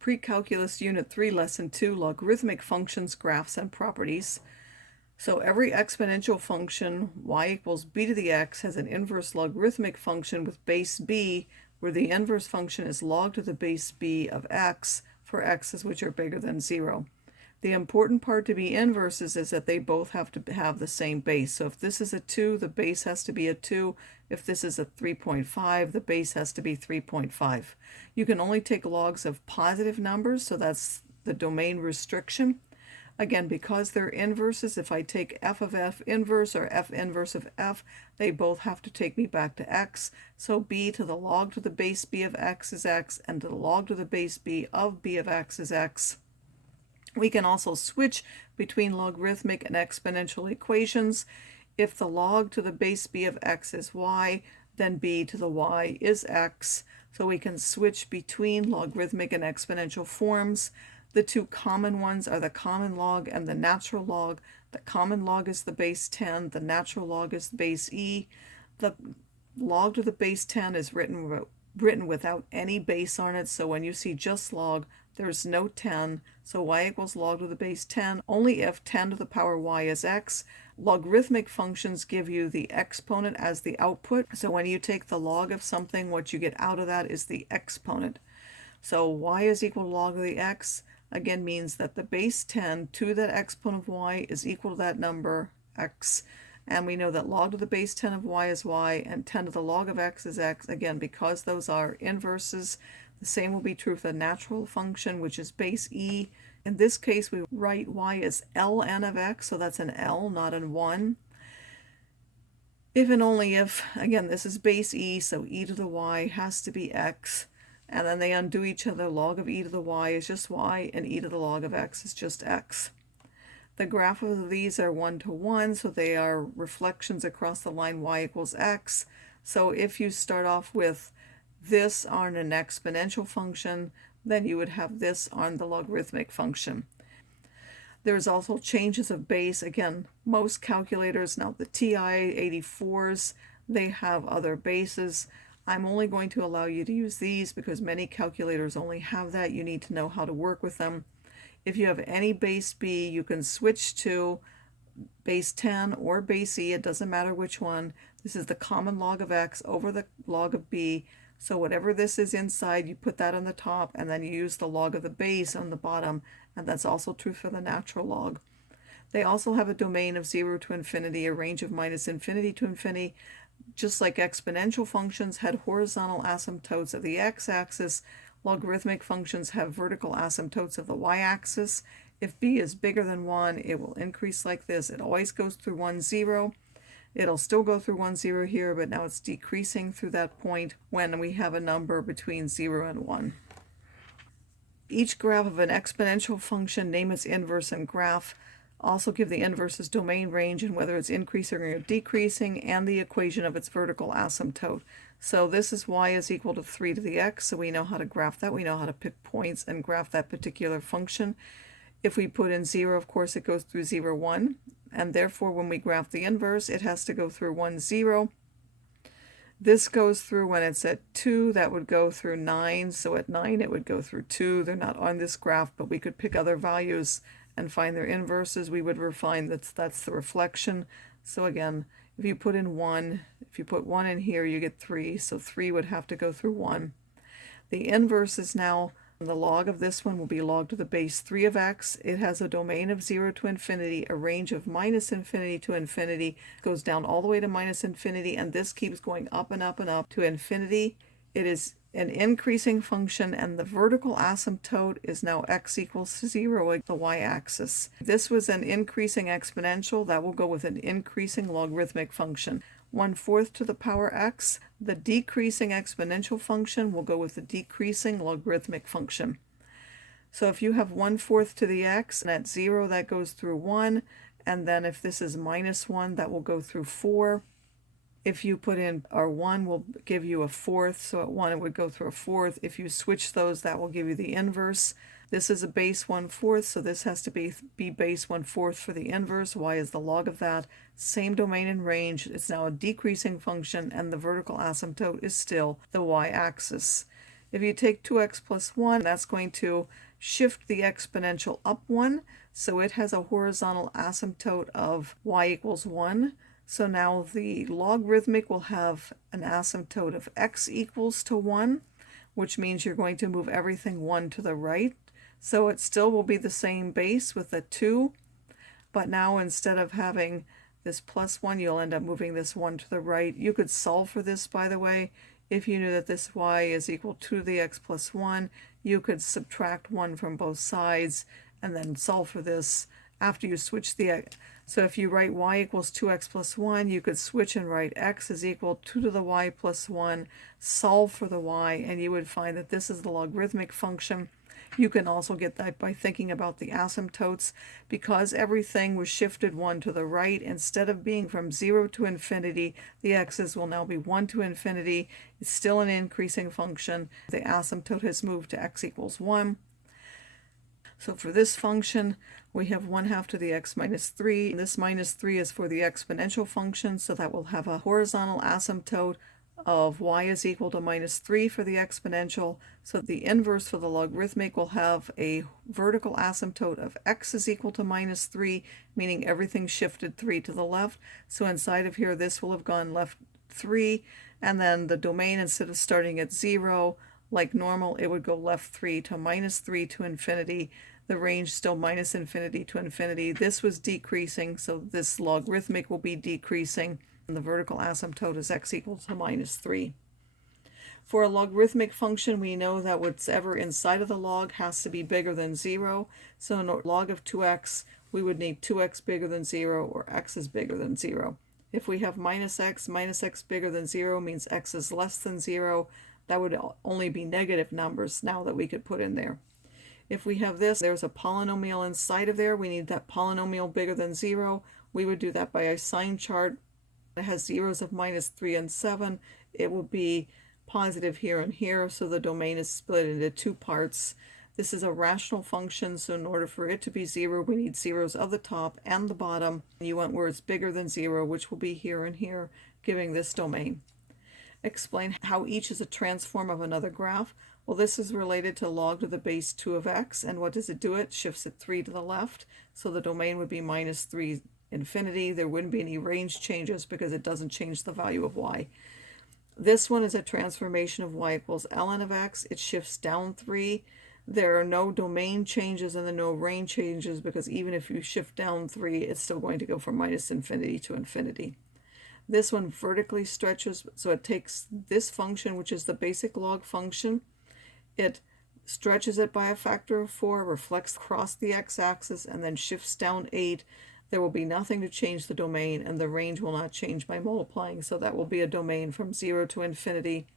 Pre-Calculus Unit 3, Lesson 2, Logarithmic Functions, Graphs, and Properties. So every exponential function, y equals b to the x, has an inverse logarithmic function with base b, where the inverse function is log to the base b of x for x's which are bigger than 0. The important part to be inverses is that they both have to have the same base. So if this is a 2, the base has to be a 2. If this is a 3.5, the base has to be 3.5. You can only take logs of positive numbers, so that's the domain restriction. Again, because they're inverses, if I take f of f inverse or f inverse of f, they both have to take me back to x. So b to the log to the base b of x is x, and to the log to the base b of b of x is x. We can also switch between logarithmic and exponential equations. If the log to the base b of x is y, then b to the y is x. So we can switch between logarithmic and exponential forms. The two common ones are the common log and the natural log. The common log is the base 10. The natural log is the base e. The log to the base 10 is written without any base on it. So when you see just log, there's no 10. So y equals log to the base 10 only if 10 to the power y is x. Logarithmic functions give you the exponent as the output. So when you take the log of something, what you get out of that is the exponent. So y is equal to log of the x, again, means that the base 10 to that exponent of y is equal to that number, x. And we know that log to the base 10 of y is y, and 10 to the log of x is x. Again, because those are inverses, the same will be true for the natural function, which is base e. In this case, we write y as ln of x, so that's an L, not an 1. If and only if, again, this is base e, so e to the y has to be x. And then they undo each other. Log of e to the y is just y, and e to the log of x is just x. The graph of these are 1 to 1, so they are reflections across the line y equals x. So if you start off with this on an exponential function, then you would have this on the logarithmic function. There's also changes of base. Again, most calculators, now the TI-84s, they have other bases. I'm only going to allow you to use these because many calculators only have that. You need to know how to work with them. If you have any base b, you can switch to base 10 or base e. It doesn't matter which one. This is the common log of x over the log of b. So whatever this is inside, you put that on the top, and then you use the log of the base on the bottom, and that's also true for the natural log. They also have a domain of 0 to infinity, a range of minus infinity to infinity. Just like exponential functions had horizontal asymptotes of the x-axis, logarithmic functions have vertical asymptotes of the y-axis. If b is bigger than 1, it will increase like this. It always goes through 1, 0. It'll still go through 1, 0 here, but now it's decreasing through that point when we have a number between 0 and 1. Each graph of an exponential function, name its inverse and graph. Also give the inverse's domain range and whether it's increasing or decreasing, and the equation of its vertical asymptote. So this is y is equal to 3 to the x, so we know how to graph that. We know how to pick points and graph that particular function. If we put in 0, of course, it goes through 0, 1. And therefore, when we graph the inverse, it has to go through 1, 0. This goes through when it's at 2, that would go through 9. So at 9, it would go through 2. They're not on this graph, but we could pick other values and find their inverses. We would refine that's the reflection. So again, if you put in 1, if you put 1 in here, you get 3. So 3 would have to go through 1. The inverse is now, the log of this one will be log to the base 3 of x. It has a domain of 0 to infinity, a range of minus infinity to infinity, goes down all the way to minus infinity, and this keeps going up and up and up to infinity. It is an increasing function, and the vertical asymptote is now x equals 0, the y-axis. This was an increasing exponential. That will go with an increasing logarithmic function. 1/4 to the power x. The decreasing exponential function will go with the decreasing logarithmic function. So if you have 1/4 to the x, and at 0 that goes through 1, and then if this is minus 1, that will go through 4. If you put in, or 1 will give you a 4th, so at 1 it would go through a 4th. If you switch those, that will give you the inverse. This is a base 1/4, so this has to be base 1/4 for the inverse. Y is the log of that. Same domain and range. It's now a decreasing function, and the vertical asymptote is still the y-axis. If you take 2x plus 1, that's going to shift the exponential up 1, so it has a horizontal asymptote of y equals 1. So now the logarithmic will have an asymptote of x equals to 1, which means you're going to move everything 1 to the right. So it still will be the same base with a 2, but now instead of having this plus 1, you'll end up moving this 1 to the right. You could solve for this, by the way. If you knew that this y is equal to the x plus 1, you could subtract 1 from both sides and then solve for this after you switch the x. So if you write y equals 2x plus 1, you could switch and write x is equal 2 to the y plus 1, solve for the y, and you would find that this is the logarithmic function. You can also get that by thinking about the asymptotes. Because everything was shifted 1 to the right, instead of being from 0 to infinity, the x's will now be 1 to infinity. It's still an increasing function. The asymptote has moved to x equals 1. So for this function, we have 1/2 to the x minus 3. This minus 3 is for the exponential function, so that will have a horizontal asymptote of y is equal to minus 3 for the exponential. So the inverse for the logarithmic will have a vertical asymptote of x is equal to minus 3, meaning everything shifted 3 to the left. So inside of here, this will have gone left 3, and then the domain, instead of starting at 0, like normal, it would go left 3 to minus 3 to infinity. The range still minus infinity to infinity. This was decreasing, so this logarithmic will be decreasing. And the vertical asymptote is x equals to minus 3. For a logarithmic function, we know that whatever inside of the log has to be bigger than 0. So in a log of 2x, we would need 2x bigger than 0, or x is bigger than 0. If we have minus x bigger than 0 means x is less than 0. That would only be negative numbers now that we could put in there. If we have this, there's a polynomial inside of there. We need that polynomial bigger than 0. We would do that by a sign chart. It has zeros of minus 3 and 7. It will be positive here and here, so the domain is split into 2 parts. This is a rational function, so in order for it to be 0, we need zeros of the top and the bottom. You want where it's bigger than 0, which will be here and here, giving this domain. Explain how each is a transform of another graph. Well, this is related to log to the base 2 of x, and what does it do? It shifts it 3 to the left, so the domain would be minus 3 infinity. There wouldn't be any range changes because it doesn't change the value of y. This one is a transformation of y equals ln of x. It shifts down 3. There are no domain changes and there are no range changes, because even if you shift down 3, it's still going to go from minus infinity to infinity. This one vertically stretches, so it takes this function, which is the basic log function, it stretches it by a factor of 4, reflects across the x-axis, and then shifts down 8. There will be nothing to change the domain, and the range will not change by multiplying, so that will be a domain from 0 to infinity.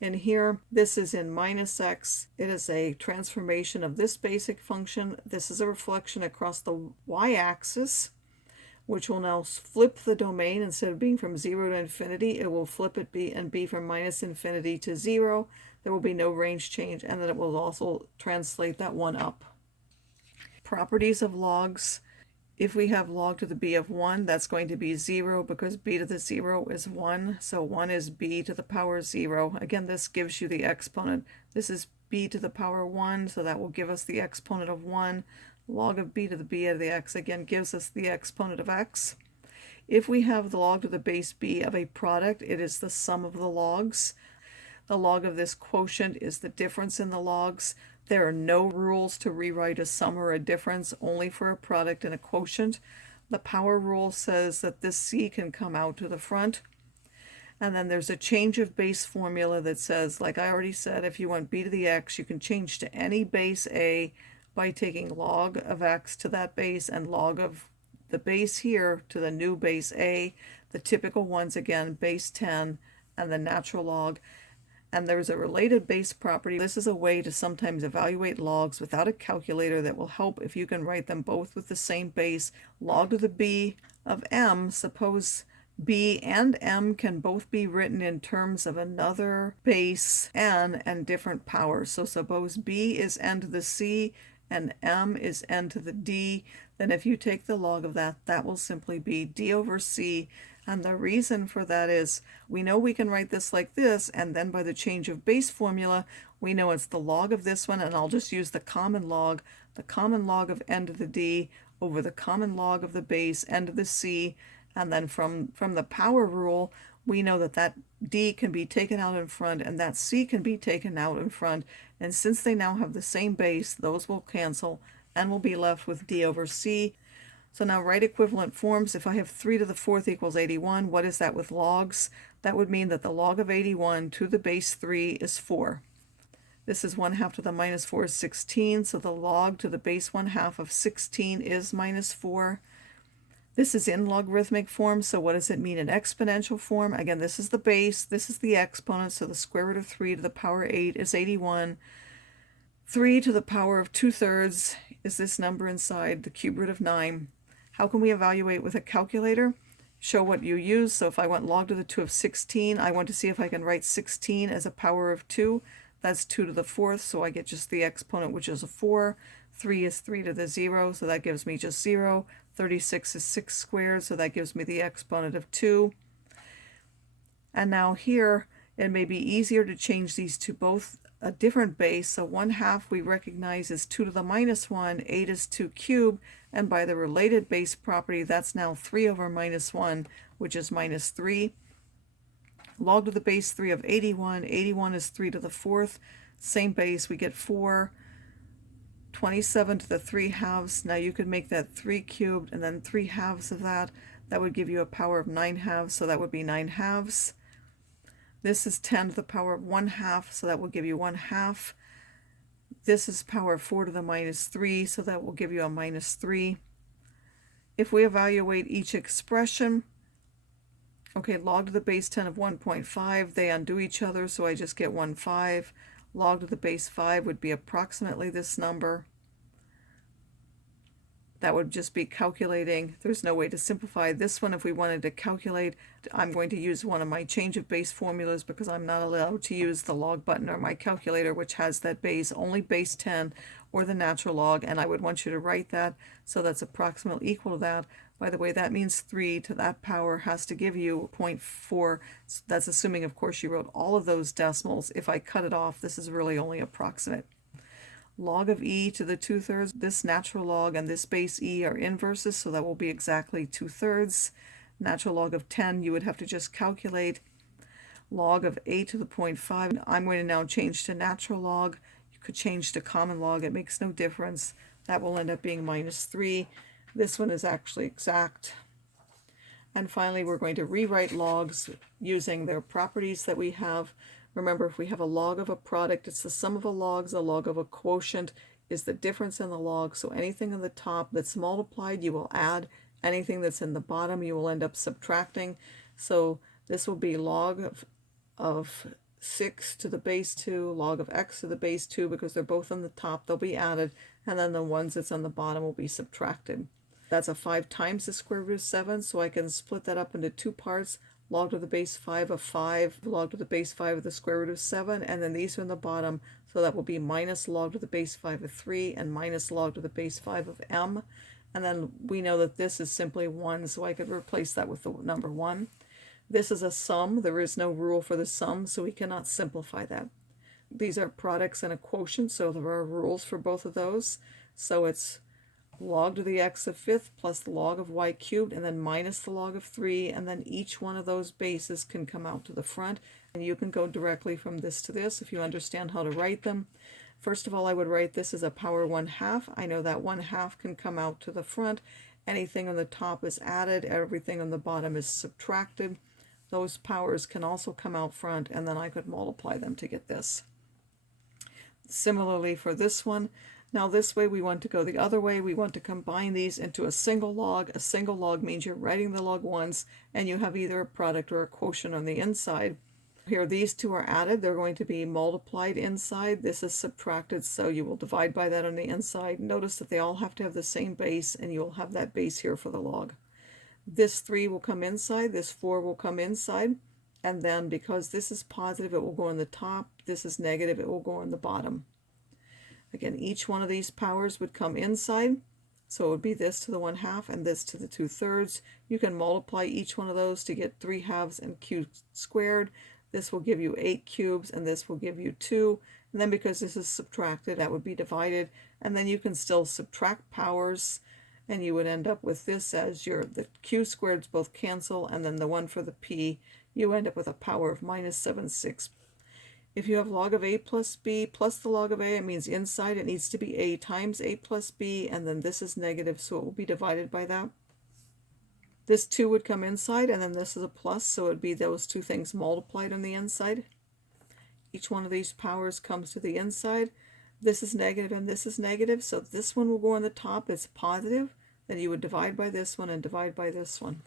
And here, this is in minus x. It is a transformation of this basic function. This is a reflection across the y-axis, which will now flip the domain. Instead of being from 0 to infinity, it will flip it and be from minus infinity to 0. There will be no range change, and then it will also translate that one up. Properties of logs. If we have log to the b of 1, that's going to be 0, because b to the 0 is 1. So 1 is b to the power 0. Again, this gives you the exponent. This is b to the power 1, so that will give us the exponent of 1. Log of b to the b of the x, again, gives us the exponent of x. If we have the log to the base b of a product, it is the sum of the logs. The log of this quotient is the difference in the logs. There are no rules to rewrite a sum or a difference, only for a product and a quotient. The power rule says that this c can come out to the front. And then there's a change of base formula that says, like I already said, if you want b to the x, you can change to any base a by taking log of x to that base and log of the base here to the new base a. The typical ones, again, base 10 and the natural log. And there's a related base property. This is a way to sometimes evaluate logs without a calculator that will help if you can write them both with the same base. Log to the b of m, suppose b and m can both be written in terms of another base n and different powers. So suppose b is n to the c and m is n to the d. Then if you take the log of that, that will simply be d over c. And the reason for that is we know we can write this like this, and then by the change of base formula, we know it's the log of this one, and I'll just use the common log of n to the d over the common log of the base n to the c, and then from the power rule, we know that that d can be taken out in front and that c can be taken out in front, and since they now have the same base, those will cancel, and we'll be left with d over c. So now write equivalent forms. If I have 3 to the 4th equals 81, what is that with logs? That would mean that the log of 81 to the base 3 is 4. This is 1/2 to the minus 4 is 16, so the log to the base 1/2 of 16 is minus 4. This is in logarithmic form, so what does it mean in exponential form? Again, this is the base, this is the exponent, so the square root of 3 to the power 8 is 81. 3 to the power of 2/3 is this number inside, the cube root of 9. How can we evaluate with a calculator? Show what you use. So if I want log to the 2 of 16, I want to see if I can write 16 as a power of 2. That's 2 to the 4th, so I get just the exponent, which is a 4. 3 is 3 to the 0, so that gives me just 0. 36 is 6 squared, so that gives me the exponent of 2. And now here, it may be easier to change these to both a different base. So 1/2 we recognize is 2 to the minus 1, 8 is 2 cubed, and by the related base property, that's now 3 over minus 1, which is minus 3. Log to the base 3 of 81, 81 is 3 to the 4th, same base, we get 4. 27 to the 3/2, now you could make that 3 cubed, and then 3/2 of that, that would give you a power of 9/2, so that would be 9/2. This is 10 to the power of 1/2, so that will give you 1/2. This is power of 4 to the minus 3, so that will give you a minus 3. If we evaluate each expression, okay, log to the base 10 of 1.5, they undo each other, so I just get 1/5. Log to the base 5 would be approximately this number. That would just be calculating. There's no way to simplify this one. If we wanted to calculate, I'm going to use one of my change of base formulas because I'm not allowed to use the log button or my calculator, which has that base, only base 10 or the natural log, and I would want you to write that, so that's approximately equal to that. By the way, that means 3 to that power has to give you 0.4. That's assuming, of course, you wrote all of those decimals. If I cut it off, this is really only approximate. Log of e to the 2/3, this natural log and this base e are inverses, so that will be exactly 2/3. Natural log of 10, you would have to just calculate. Log of 8 to the 0.5, I'm going to now change to natural log. You could change to common log, it makes no difference. That will end up being minus 3. This one is actually exact. And finally, we're going to rewrite logs using their properties that we have. Remember, if we have a log of a product, it's the sum of the logs. A log of a quotient is the difference in the log. So anything in the top that's multiplied, you will add. Anything that's in the bottom, you will end up subtracting. So this will be log of 6 to the base 2, log of x to the base 2, because they're both on the top, they'll be added, and then the ones that's on the bottom will be subtracted. That's a 5 times the square root of 7, so I can split that up into 2 parts. Log to the base 5 of 5, log to the base 5 of the square root of 7, and then these are in the bottom, so that will be minus log to the base 5 of 3 and minus log to the base 5 of m. And then we know that this is simply 1, so I could replace that with the number 1. This is a sum. There is no rule for the sum, so we cannot simplify that. These are products and a quotient, so there are rules for both of those. So it's log to the x of 5th plus the log of y cubed, and then minus the log of 3, and then each one of those bases can come out to the front, and you can go directly from this to this if you understand how to write them. First of all, I would write this as a power 1/2. I know that 1/2 can come out to the front. Anything on the top is added, everything on the bottom is subtracted. Those powers can also come out front, and then I could multiply them to get this. Similarly for this one, now this way we want to go the other way. We want to combine these into a single log. A single log means you're writing the log once, and you have either a product or a quotient on the inside. Here, these two are added. They're going to be multiplied inside. This is subtracted, so you will divide by that on the inside. Notice that they all have to have the same base, and you will have that base here for the log. This 3 will come inside, this 4 will come inside, and then because this is positive, it will go on the top. This is negative, it will go on the bottom. Again, each one of these powers would come inside, So it would be this to the 1/2 and this to the 2/3. You can multiply each one of those to get 3/2 and q squared. This will give you 8 cubes, and this will give you 2. And then because this is subtracted, that would be divided. And then you can still subtract powers, and you would end up with this as the q squareds both cancel, and then the one for the p, you end up with a power of -7/6. If you have log of a plus b plus the log of a, it means inside it needs to be a times a plus b, and then this is negative, so it will be divided by that. This 2 would come inside, and then this is a plus, so it would be those two things multiplied on the inside. Each one of these powers comes to the inside. This is negative and this is negative, so this one will go on the top. It's positive. Then you would divide by this one and divide by this one.